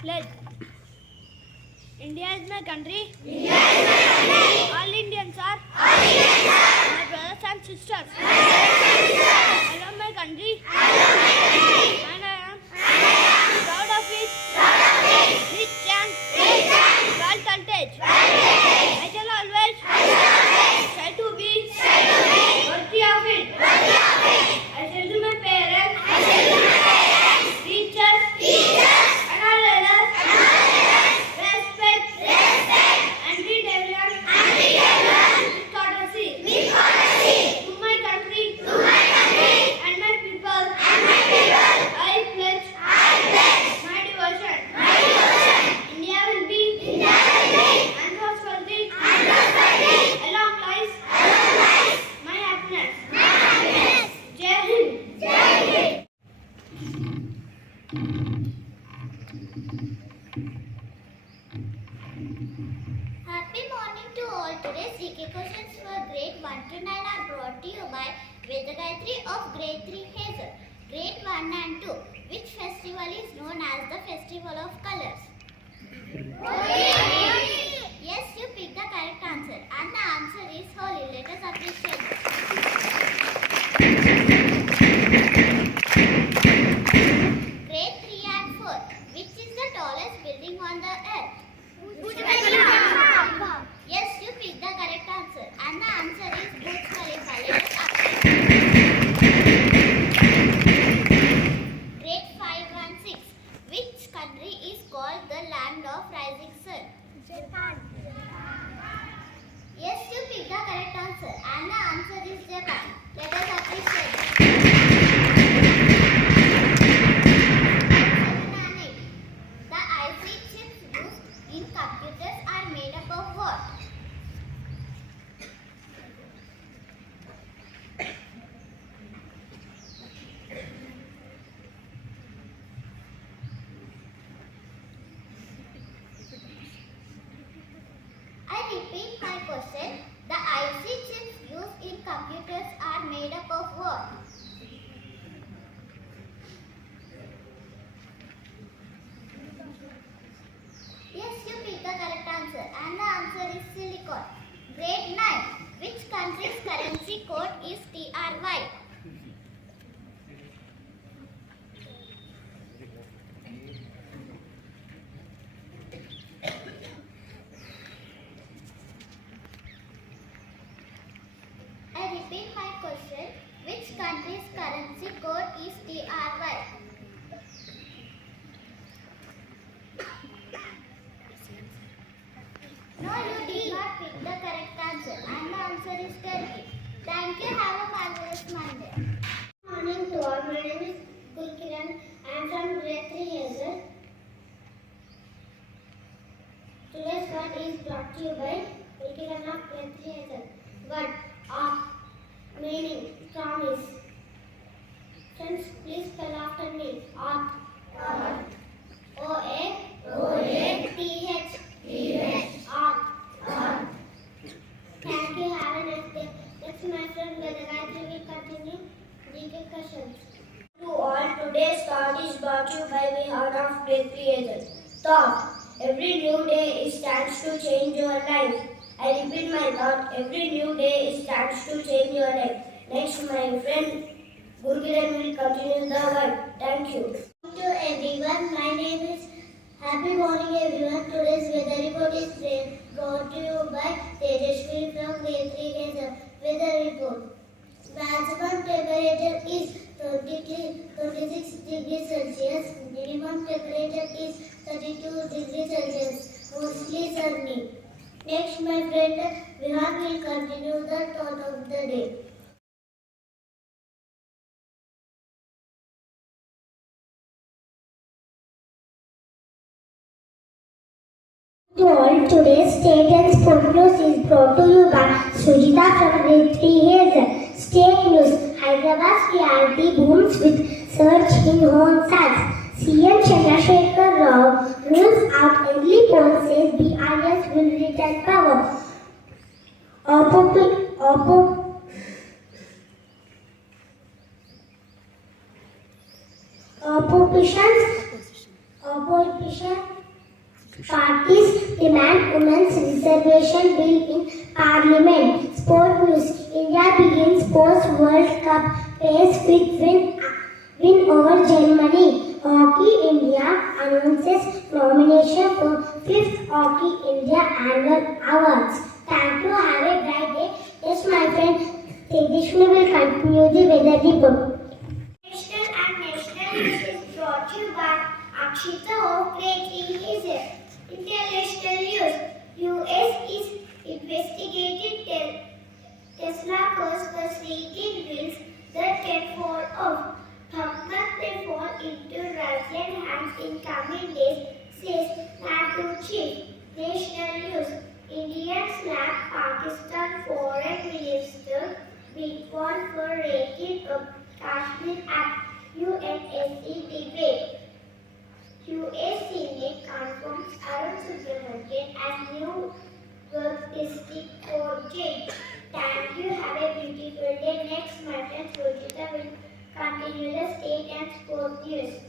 Pledge. India is my country. India is my country. All Indians are my brothers and sisters. I love my country. And I am proud of it. Rich and well heritage. I shall always try to be worthy of it. I shall do my parents, teachers, and all others respect and treat everyone with courtesy. To my country and my people, I pledge my devotion. India will be and prosperity. Along lies my happiness. Jai Hind. Happy morning to all. Today's GK questions for grade 1 to 9 are brought to you by Vedagayatri of grade 3 Hazel. Grade 1 and 2. Which festival is known as the Festival of Colors? Holi. Yes, you picked the correct answer. And the answer is Holi. Let us appreciate it. Grade 3 and 4. Which is the tallest building on the earth? Yes, you picked the correct answer. And the answer is Burj Khalifa. Let us Grade 5 and 6. Which country is called the land of rising sun? Japan. Yes, you picked the correct answer. And the answer is Japan. Let us appreciate it. 7 and 8. The IC chips used in computers are made up of what? I repeat my question. The IC chips used in computers are made up of what? Yes, you picked the correct answer. And the answer is silicon. Grade 9. Which country's currency code is TRY? I repeat my question. Which country's currency code is TRY? No, you did not pick the correct answer. And the answer is Turkey. Thank you. Have a marvelous Monday. Good morning to all. My name is Gulkiran. I am from grade 3 Hazel. Today's word is brought to you by Gulkiran of grade 3 Hazel. Word of meaning promise. Friends, please spell after me. Oath. O-A-T-H. Oath. Thank you. Have a nice day. Next, my friend Vedagayatri will continue GK questions. To all, today's thought is brought to you by behalf of grade 3 Hazel. Thought. Every new day stands to change your life. I repeat my thought. Every new day stands to change your life. Next, my friend Gurkiran will continue the word. Thank you. To everyone, my name is Happy morning everyone. Today's weather report is brought to you by Tejashwi from grade 3 Hazel. Weather report. Maximum temperature is 26 degrees Celsius. Minimum temperature is 32 degrees Celsius. Mostly sunny. Next, my friend Vihan will continue the thought of the day. To all, today's state and sport news is brought to you by Sujita from grade 3 Hazel. State news. Hyderabad's TRT booms with surge in home sites. CM Chandrasekhar Rao rules out early polls, says BIS will retain power. Opposition parties demand women's reservation bill in Parliament. Sport news. India begins post-World Cup pace with win over Germany. Hockey India announces nomination for 5th Hockey India Annual Awards. Thank you. Have a bright day. Yes, my friend. Tejashwi will continue the weather report. National and National News is brought to you by Akshita of Grade 3 HAZEL. International News. US is investigating Tesla caused the steering wheels that can fall off. Hamad may fall into Russian hands in coming days, says NATO chief. National News. Indians slap Pakistan Foreign Minister Bitwan for raking up Kashmir at UNSC debate. US Senate confirms Arun Subramanian as new work district court judge. Thank you. Have a beautiful day. Next, my friend Rojita will continue the state and sport news.